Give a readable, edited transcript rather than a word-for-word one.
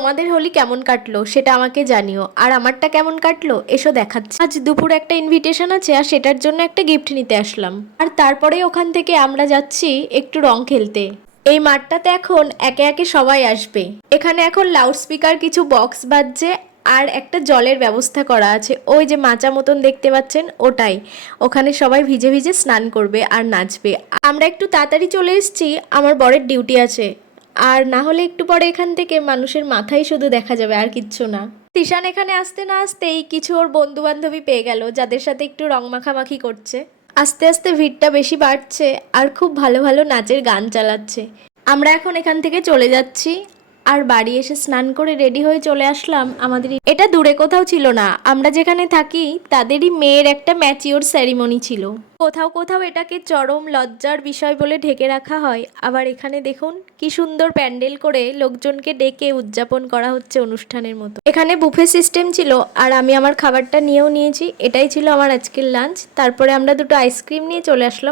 তোমাদের হোলি কেমন কাটলো সেটা আমাকে জানিও, আর আমারটা কেমন কাটলো এসো দেখাচ্ছি। আজ দুপুরে একটা ইনভিটেশন আছে আর সেটার জন্য একটা গিফট নিতে আসলাম, আর তারপরে ওখান থেকে আমরা যাচ্ছি একটু রং খেলতে। এই মাঠটাতে এখন একে একে সবাই আসবে। এখানে এখন লাউড স্পিকার কিছু বক্স বাজছে, আর একটা জলের ব্যবস্থা করা আছে, ওই যে মাচা মতন দেখতে পাচ্ছেন ওটাই। ওখানে সবাই ভিজে ভিজে স্নান করবে আর নাচবে। আমরা একটু তাড়াতাড়ি চলে এসেছি, আমার বরের ডিউটি আছে। আর না হলে একটু পরে এখান থেকে মানুষের মাথাই শুধু দেখা যাবে, আর কিচ্ছু না। তিশান এখানে আসতে না আসতেই কিছু ওর বন্ধু বান্ধবী পেয়ে গেল, যাদের সাথে একটু রং মাখামাখি করছে। আস্তে আস্তে ভিড়টা বেশি বাড়ছে, আর খুব ভালো ভালো নাচের গান চালাচ্ছে। আমরা এখন এখান থেকে চলে যাচ্ছি, আর বাড়ি এসে স্নান করে রেডি হয়ে চলে আসলাম। আমাদের এটা দূরে কোথাও ছিল না, আমরা যেখানে থাকি তাদেরই মেয়ের একটা ম্যাচিওর সেরিমনি ছিল। কোথাও কোথাও এটাকে চরম লজ্জার বিষয় বলে ঢেকে রাখা হয়, আবার এখানে দেখুন কি সুন্দর প্যান্ডেল করে লোকজনকে ডেকে উদযাপন করা হচ্ছে অনুষ্ঠানের মতো। এখানে বুফে সিস্টেম ছিল, আর আমি আমার খাবারটা নিয়েও নিয়েছি। এটাই ছিল আমার আজকের লাঞ্চ। তারপরে আমরা দুটো আইসক্রিম নিয়ে চলে আসলাম।